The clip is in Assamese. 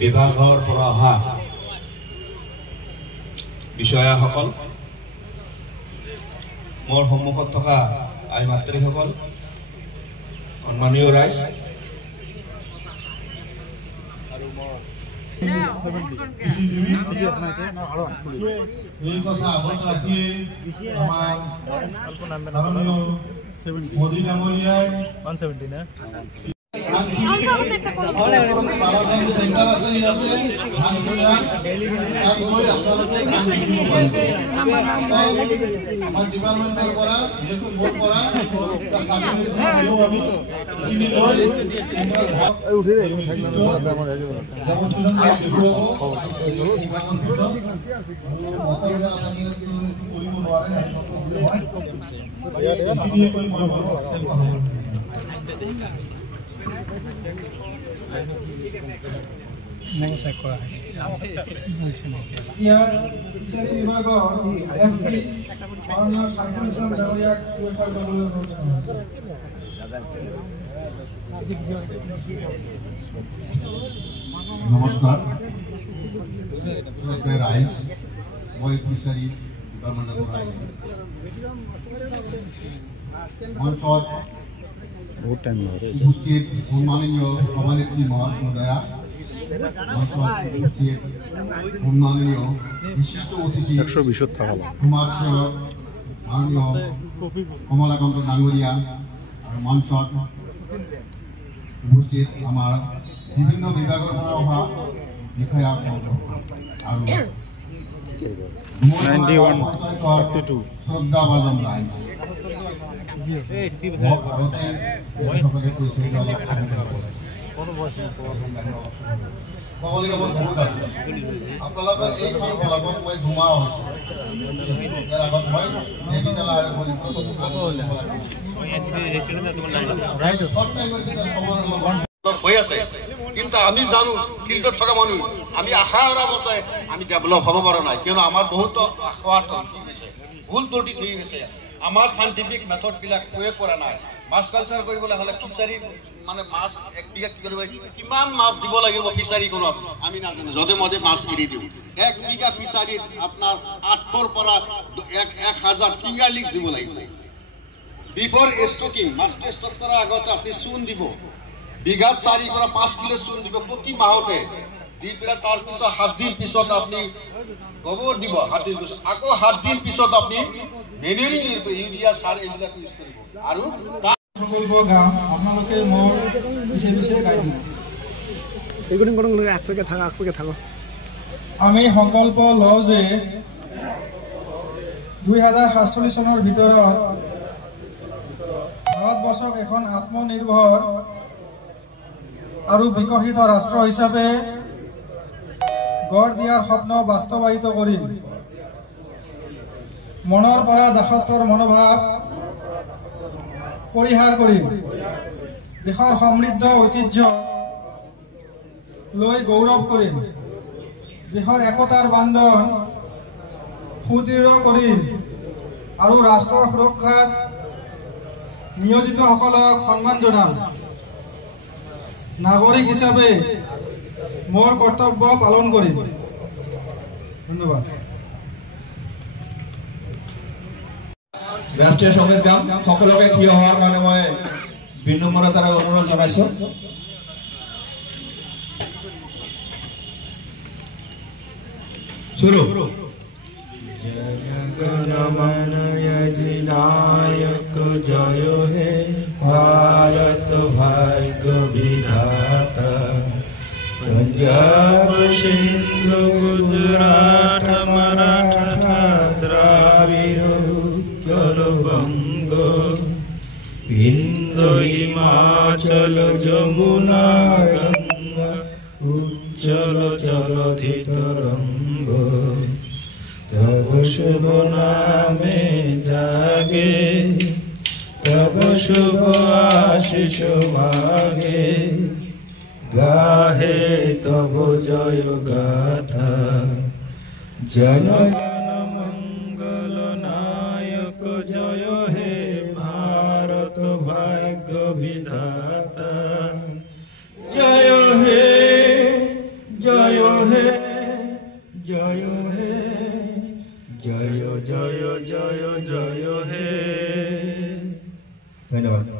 বিভাগৰ পৰা অহা বিষয়াসকল, মোৰ সন্মুখত থকা আই মাতৃসকল, সন্মানীয় ৰাইজ, এই কথা আগত ৰাখি আমাৰ মাননীয় মোদী ডাঙৰীয়াই 170 না আমাৰ ডিপাৰ্টমেন্টেৰ পৰা যেহেতু মোৰ পৰা নমস্কাৰ ৰাইজ মই ফিচাৰী ডিপাৰ্টমেণ্টৰ পৰা আহিছোঁ মঞ্চত উপস্থিত সন্মানীয় সভানেত্ৰী মহোদয়া মঞ্চত উপস্থিত সন্মানীয় বিশিষ্ট অতিথি সমাজসেৱক মাননীয় কমলাকান্ত ডাঙৰীয়া আৰু মঞ্চত উপস্থিত আমাৰ বিভিন্ন বিভাগৰ পৰা অহা বিষয়া আৰু শ্ৰদ্ধাভাজন ৰাইজ ভাৰতে কৈছে আপোনালোকৰ এইখন ফলাফল মই ধুমা হৈছোঁ ইয়াৰ আগত মই হৈ আছে কিন্তু আমি জানো ফিল্ডত থকা মানুহ আমি আশা কৰা মতে আমি ডেভেলপ হ'ব পৰা নাই কিয়নো আমাৰ বহুতো আশা ঠিক হৈছে ভুল ত্ৰুটি হৈ গৈছে আমাৰ চাইণ্টিফিক মেথডবিলাক প্ৰয়োগ কৰা নাই মাছ কালচাৰ কৰিবলৈ হ'লে ফিচাৰী মানে মাছ এক বিঘা কিমান মাছ দিব লাগিব ফিচাৰীখনত আমি নাজানো যধে মধে মাছ এৰি দিওঁ এক বিঘা ফিচাৰীত আপোনাৰ 800ৰ পৰা 1000 ফিংগাৰ লিক্স দিব লাগিব বিফৰ ষ্টকিং মাছটো ষ্টক কৰাৰ আগতে আপুনি চূণ দিব বিঘাত 4 পৰা 5 কিলো চূণ দিব প্ৰতি মাহতে দি পেলাই তাৰপিছত 7 দিন পিছত আপুনি গোবৰ দিব 7 দিন পিছত আকৌ 7 দিন পিছত আপুনি মেনুৱেলি ইউৰিয়া সাৰ এইবিলাক ইউজ কৰিব আৰু সংকল্প গাঁও আপোনালোকে মোৰ পিছে পিছে গাই দিব আমি সংকল্প লওঁ যে 2047 চনৰ ভিতৰত ভাৰতবৰ্ষক এখন আত্মনিৰ্ভৰ আৰু বিকশিত ৰাষ্ট্ৰ হিচাপে গঢ় দিয়াৰ স্বপ্ন বাস্তৱায়িত কৰিম মনৰ পৰা দাসত্বৰ মনোভাৱ পৰিহাৰ কৰিম দেশৰ সমৃদ্ধ ঐতিহ্য লৈ গৌৰৱ কৰিম দেশৰ একতাৰ বান্ধন সুদৃঢ় কৰিম আৰু ৰাষ্ট্ৰৰ সুৰক্ষাত নিয়োজিতসকলক সন্মান জনাম নাগৰিক হিচাপে মোৰ কৰ্তব্য পালন কৰিম ধন্যবাদ ৰাষ্ট্ৰীয় সংগীত গাম সকলোকে থিয় হোৱাৰ কাৰণে মই বিনম্ৰতাৰে অনুৰোধ জনাইছো শুরু জনগণ মন অধিনায়ক জয় হে ভারত ভাগ্য বিধাতা पंजाब सिंध गुजरात मराठा द्राविड़ उत्कल बंग विंध्य हिमाचल जमुना गंगा उज्जल जलधि तरंग तब शुभ नामे जागे तब शुभ आशीष मागे गाहे तब जय गाथा जनगण मंगल नायक जय हे भारत भाग्य विधाता जय हे হে জয় জয় জয় জয় হে ধন্যবাদ।